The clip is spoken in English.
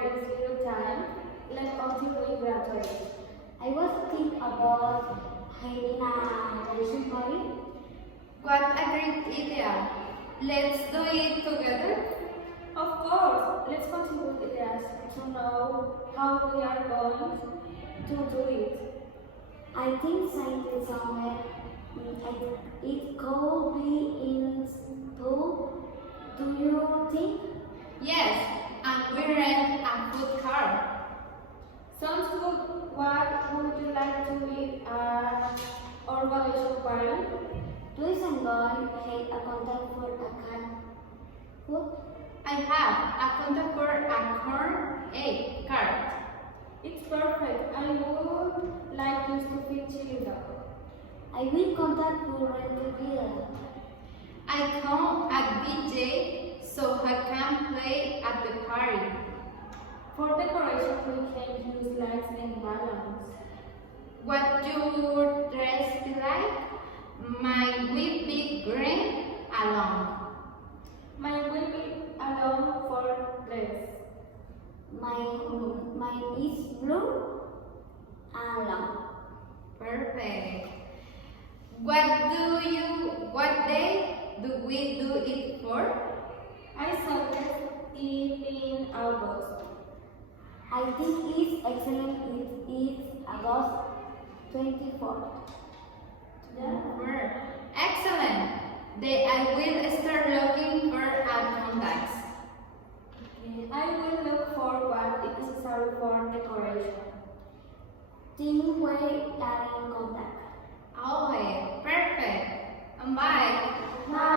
there is little time left until we graduate. I was thinking about having a graduation party. What a great idea! Let's do it together. Of course, let's contribute ideas to know how we are going to do it. I think science somewhere. It could be in school. Do you think? Yes, and we rent a food car. Sounds good. What would you like to eat at our graduation party? Please and God had a contact for a cat. Food? I have a contact for a corn egg cart. It's perfect. I would like this to fit chili dog. I will contact for rental bill. I come at DJ so I can play at the party. For decoration, we can use lights and balloons. What your dress be like? Mine will be green alone. Mine will be alone for dress. Mine is blue and long. Perfect. What day do we do it for? I suggest it in August. I think it's excellent. It is August 24th. Excellent. Then I will start looking for contacts. I will look for what is necessary for decoration. Think we are in contact.